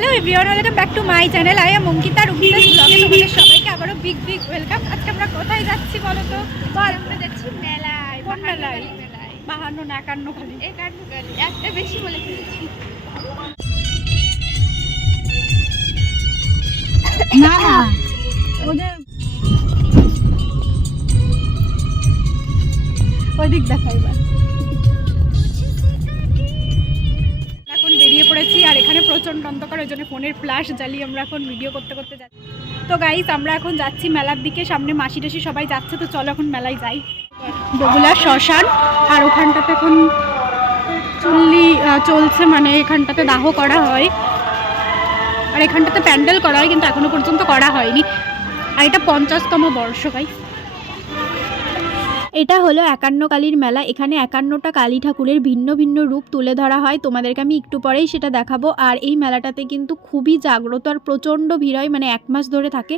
Hello everyone welcome back to my channel I am Ankita Rubidas ব্লগে তোমাদের সবাইকে আবারও বিগ বিগ ওয়েলকাম আজকে আমরা কোথায় যাচ্ছি বলো তো? বল আমরা যাচ্ছি মেলায় কোন মেলায়? বাহান্ন না একান্ন খালি একান্ন গাড়ি একটা বেশি বলে ফেলেছি। না না। ওদের ওদিক দেখা এবার। প্রচণ্ড অন্ধকার, ওই জন্য ফোনের ফ্ল্যাশ জ্বালিয়ে আমরা এখন ভিডিও করতে করতে যাচ্ছি। তো গাইস আমরা এখন যাচ্ছি মেলার দিকে, সামনে মাসি টাসি সবাই যাচ্ছে, তো চলো এখন মেলায় যাই। বগুলা শ্মশান, আর ওখানটাতে এখন চুল্লি চলছে মানে এখানটাতে দাহ করা হয়। আর এখানটাতে প্যান্ডেল করা হয়, কিন্তু এখনও পর্যন্ত করা হয়নি। আর এটা পঞ্চাশতম বর্ষ গাই এটা হলো একান্ন কালীর মেলা। এখানে একান্নটা কালী ঠাকুরের ভিন্ন ভিন্ন রূপ তুলে ধরা হয়। তোমাদেরকে আমি একটু পরেই সেটা দেখাবো। আর এই মেলাটাতে কিন্তু খুবই জাগ্রত আর প্রচণ্ড ভিড় হয়। মানে এক মাস ধরে থাকে।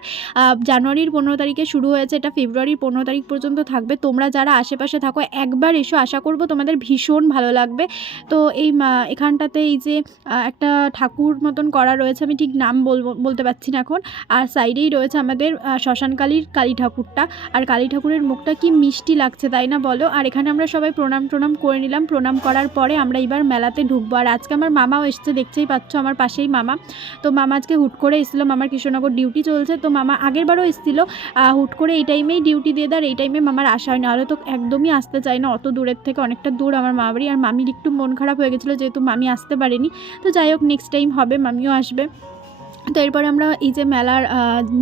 জানুয়ারির পনেরো তারিখে শুরু হয়েছে। এটা ফেব্রুয়ারির পনেরো তারিখ পর্যন্ত থাকবে। তোমরা যারা আশেপাশে থাকো, একবার এসো। আশা করব তোমাদের ভীষণ ভালো লাগবে। তো এই এখানটাতে এই যে একটা ঠাকুর মতন করা রয়েছে। আমি ঠিক নাম বলব, বলতে পারছি না এখন। আর সাইডেই রয়েছে আমাদের শ্মশানকালীর কালী ঠাকুরটা। আর কালী ঠাকুরের মুখটা কি মিষ্টি লাগছে, তাই না বলো? আর এখানে আমরা সবাই প্রণাম টনাম করে নিলাম। প্রণাম করার পরে আমরা এবার মেলাতে ঢুকবো। আর আজকে আমার মামাও এসছে দেখছেই পাচ্ছ আমার পাশেই মামা। তো মামা আজকে হুট করে এসেছিল, মামার কৃষ্ণনগর ডিউটি চলছে। তো মামা আগের বারও এসেছিল হুট করে এই টাইমেই ডিউটি দিয়ে দেয় এই টাইমে মামার আসা হয় না হলে তো একদমই আসতে চায় না, অত দূরের থেকে, অনেকটা দূর আমার মা বাড়ি। আর মামির একটু মন খারাপ হয়ে গেছিল, যেহেতু মামি আসতে পারেনি। তো যাই হোক নেক্সট টাইম হবে, মামিও আসবে। তো এরপরে আমরা এই যে মেলার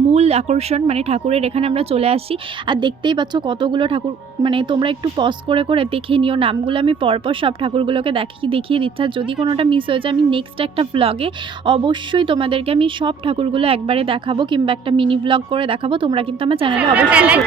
মূল আকর্ষণ মানে ঠাকুরের এখানে আমরা চলে আসি। আর দেখতেই পাচ্ছ কতগুলো ঠাকুর মানে তোমরা একটু পজ করে করে দেখে নিও। নামগুলো আমি পরপর সব ঠাকুরগুলোকে দেখি দেখিয়ে দিচ্ছি। আর যদি কোনোটা মিস হয়ে যায় আমি নেক্সট একটা ব্লগে অবশ্যই তোমাদেরকে আমি সব ঠাকুরগুলো একবারে দেখাবো কিংবা একটা মিনি ব্লগ করে দেখাবো। তোমরা কিন্তু আমার চ্যানেলে অবশ্যই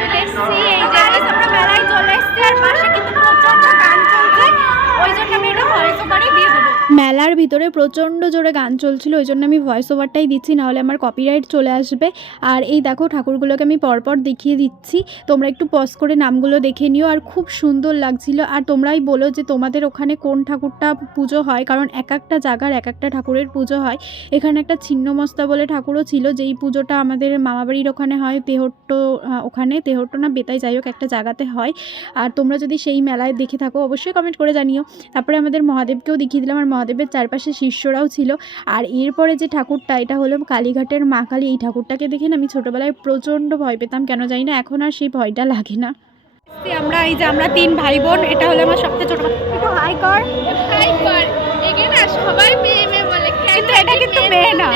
মেলার ভিতরে প্রচণ্ড জোরে গান চলছিল, ওই জন্য আমি ভয়েস ওভারটাই দিচ্ছি, নাহলে আমার কপিরাইট চলে আসবে। আর এই দেখো, ঠাকুরগুলোকে আমি পরপর দেখিয়ে দিচ্ছি। তোমরা একটু পজ করে নামগুলো দেখে নিও, আর খুব সুন্দর লাগছিল। আর তোমরাই বলো যে তোমাদের ওখানে কোন ঠাকুরটা পুজো হয়, কারণ এক একটা জায়গার এক একটা ঠাকুরের পুজো হয়। এখানে একটা ছিন্নমস্তা বলে ঠাকুরও ছিল, যেই পুজোটা আমাদের মামাবাড়ির ওখানে হয়, তেহট্ট ওখানে, তেহট্ট না বেতাই, যাই হোক, একটা জায়গাতে হয়। আর তোমরা যদি সেই মেলায় দেখে থাকো, অবশ্যই কমেন্ট করে জানিও। তারপরে আমাদের মহাদেবকেও দেখিয়ে দিলাম আর মহাদেবের চারপাশে শিষ্যরাও ছিল। আর এরপরে যে ঠাকুরটা এটা হলো কালীঘাটের মা কালী এই ঠাকুরটাকে দেখে না আমি ছোটোবেলায় প্রচণ্ড ভয় পেতাম কেন জানি না এখন আর সেই ভয়টা লাগে না। আমরা এই যে আমরা তিন ভাই বোন এটা হলো আমার সবচেয়ে ছোট একটু হাই কর। হাই কর। এগে সবাই মেয়ে কিন্তু এটা কিন্তু মেয়ে না।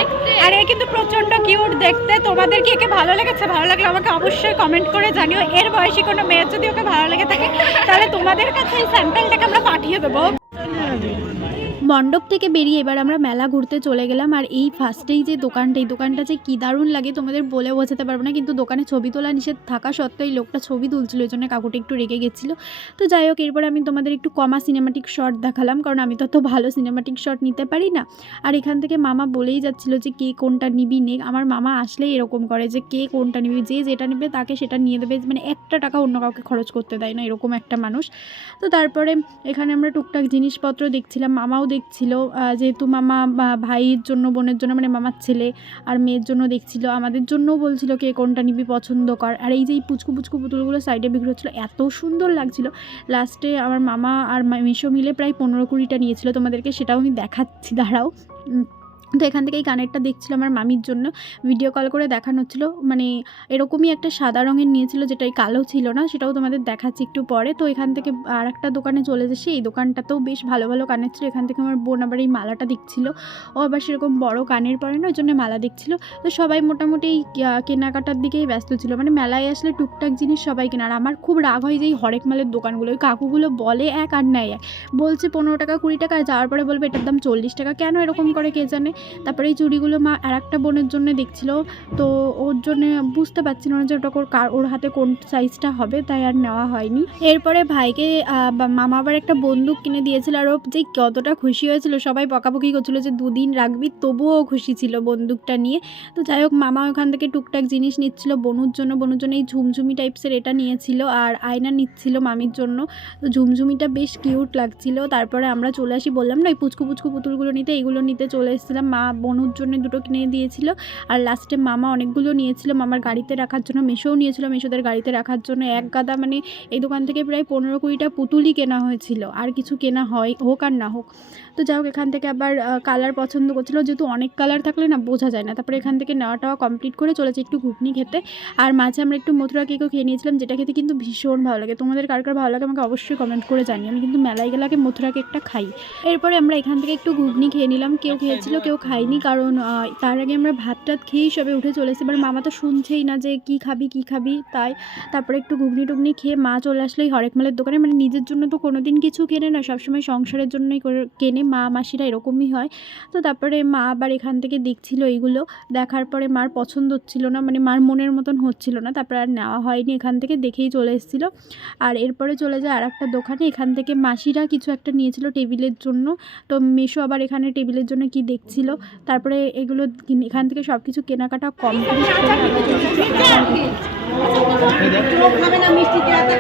আর এ কিন্তু প্রচণ্ড কিউট দেখতে। তোমাদের কি একে ভালো লেগেছে? ভালো লাগলে আমাকে অবশ্যই কমেন্ট করে জানিও। এর বয়সী কোনো মেয়ের যদি ওকে ভালো লেগে থাকে, তাহলে তোমাদের কাছে এই স্যাম্পেলটাকে আমরা পাঠিয়ে দেবো। মণ্ডপ থেকে বেরিয়ে এবার আমরা মেলা ঘুরতে চলে গেলাম। আর এই ফার্স্টেই যে দোকানটা, এই দোকানটা যে কী দারুণ লাগে তোমাদের বলে বোঝাতে পারব না। কিন্তু দোকানে ছবি তোলা নিষেধ থাকা সত্ত্বেও এই লোকটা ছবি তুলছিল ওই জন্য কাকুটা একটু রেগে গেছিল। তো যাই হোক, এরপরে আমি তোমাদের একটু কমা সিনেমাটিক শট দেখালাম, কারণ আমি তো অত ভালো সিনেমাটিক শট নিতে পারি না। আর এখান থেকে মামা বলেই যাচ্ছিল যে, কে কোনটা নিবি নে? আমার মামা আসলেই এরকম করে যে, কে কোনটা নিবি? যে যেটা নেবে তাকে সেটা নিয়ে দেবে। মানে একটা টাকা অন্য কাউকে খরচ করতে দেয় না, এরকম একটা মানুষ। তো তারপরে এখানে আমরা টুকটাক জিনিসপত্র দেখছিলাম, মামাও দেখছিল যেহেতু মামা ভাইয়ের জন্য, বোনের জন্য মানে মামার ছেলে আর মেয়ের জন্য দেখছিল, আমাদের জন্যও বলছিল কে কোনটা নিবি পছন্দ কর। আর এই যে এই পুচকু পুচকু পুতুলগুলো সাইডে বিক্রি হচ্ছিল, এত সুন্দর লাগছিল। লাস্টে আমার মামা আর মিশো মিলে প্রায় পনেরো কুড়িটা নিয়েছিল তোমাদেরকে, সেটাও আমি দেখাচ্ছি, দাঁড়াও। তো এখান থেকে এই কানেরটা দেখছিল আমার মামির জন্য। ভিডিও কল করে দেখানো হচ্ছিল। মানে এরকমই একটা সাদা রঙের নিয়েছিল যেটা এই কালো ছিল না, সেটাও তোমাদের দেখাচ্ছি একটু পরে। তো এখান থেকে আর একটা দোকানে চলে এসেছি এই দোকানটাতেও বেশ ভালো ভালো কানের ছিল। এখান থেকে আমার বোন আবার এই মালাটা দেখছিল। ও আবার সেরকম বড় কানের পরে না ওই জন্য মালা দেখছিল। তো সবাই মোটামুটি এই কেনাকাটার দিকেই ব্যস্ত ছিল। মানে মেলায় আসলে টুকটাক জিনিস সবাই কেনার আমার খুব রাগ হয় যে এই হরেক মালের দোকানগুলো, ওই কাকুগুলো বলে এক আর নেয় এক। বলছে পনেরো টাকা, কুড়ি টাকা যাওয়ার পরে বলবে এটার দাম চল্লিশ টাকা। কেন এরকম করে কে জানে? তারপরে এই চুড়িগুলো মা আর একটা বোনের জন্য দেখছিল, তো ওর জন্য বুঝতে পারছি না যে ওটা কার, ওর হাতে কোন সাইজটা হবে, তাই আর নেওয়া হয়নি। এরপরে ভাইকে মামা আবার একটা বন্দুক কিনে দিয়েছিল, আর ও যে কতটা খুশি হয়েছিল, সবাই বকাবকি করছিল যে দুদিন রাখবি, তবুও খুশি ছিল বন্দুকটা নিয়ে। তো যাই হোক, মামা ওখান থেকে টুকটাক জিনিস নিচ্ছিল, বনুর জন্য বনুর জন্য এই ঝুমঝুমি টাইপসের এটা নিয়েছিল, আর আয়না নিচ্ছিল মামির জন্য। তো ঝুমঝুমিটা বেশ কিউট লাগছিল। তারপরে আমরা চলে আসি, বললাম না, এই পুচকু পুচকু পুতুলগুলো নিতে, এইগুলো নিতে চলে এসেছিলাম। মা বনুর জন্য দুটো কিনে দিয়েছিল। আর লাস্টে মামা অনেকগুলো নিয়েছিল। মামার গাড়িতে রাখার জন্য মেশোও নিয়েছিল। মেশোদের গাড়িতে রাখার জন্য এক গাদা মানে এই দোকান থেকে প্রায় পনেরো কুড়িটা পুতুলই কেনা হয়েছিল। আর কিছু কেনা হয় হোক আর না হোক। তো যাই হোক এখান থেকে আবার কালার পছন্দ করছিল। যেহেতু অনেক কালার থাকলে না বোঝা যায় না। তারপরে এখান থেকে নেওয়া টাওয়া কমপ্লিট করে চলেছে একটু ঘুগনি খেতে। আর মাঝে আমরা একটু মথুরা কেকও খেয়ে নিয়েছিলাম যেটা খেতে কিন্তু ভীষণ ভালো লাগে। তোমাদের কার কার ভালো লাগে আমাকে অবশ্যই কমেন্ট করে জানি আমি কিন্তু মেলায় গেলে আগে মথুরা কেকটা খাই। এরপরে আমরা এখান থেকে একটু ঘুগনি খেয়ে নিলাম। কেউ খেয়েছিল কেউ খায়নি কারণ তার আগে আমরা ভাত টাত খেয়েই সবে উঠে চলেছি। এবার মামা তো শুনছেই না যে কি খাবি কি খাবি, তাই তারপরে একটু ঘুগনি টুগনি খেয়ে মা চলে আসলেই হরেক মালের দোকানে। মানে নিজের জন্য তো কোনো দিন কিছু কেনে না, সবসময় সংসারের জন্যই কেনে। মা, মাসিরা এরকমই হয়। তো তারপরে মা আবার এখান থেকে দেখছিল এইগুলো। দেখার পরে মার পছন্দ হচ্ছিল না মানে মার মনের মতন হচ্ছিল না। তারপরে আর নেওয়া হয়নি, এখান থেকে দেখেই চলে এসেছিল। আর এরপরে চলে যায় আর একটা দোকানে। এখান থেকে মাসিরা কিছু একটা নিয়েছিল টেবিলের জন্য। তো মেশো আবার এখানে টেবিলের জন্য কি দেখছিল তারপরে এগুলো এখান থেকে সব কিছু কেনাকাটা যাবে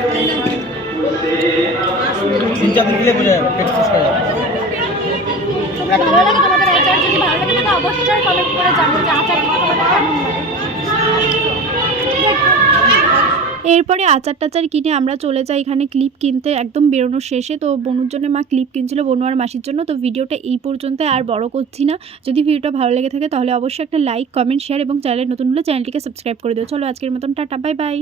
ভালো লাগে তোমাদের আচার যদি ভালো লাগে তাহলে অবশ্যই কমেন্ট করে জানো যে আচার তোমাদের কেমন লাগে। এরপরে আচার টাচার কিনে আমরা চলে যাই এখানে ক্লিপ কিনতে, একদম বেরোনোর শেষে। তো বনুর জন্য মা ক্লিপ কিনছিল বনু আর মাসির জন্য। তো ভিডিওটা এই পর্যন্ত আর বড় করছি না। যদি ভিডিওটা ভালো লেগে থাকে তাহলে অবশ্যই একটা লাইক কমেন্ট শেয়ার এবং চ্যানেল নতুন হলে চ্যানেলটিকে সাবস্ক্রাইব করে দিও। চলো আজকের মতন, টাটা বাই বাই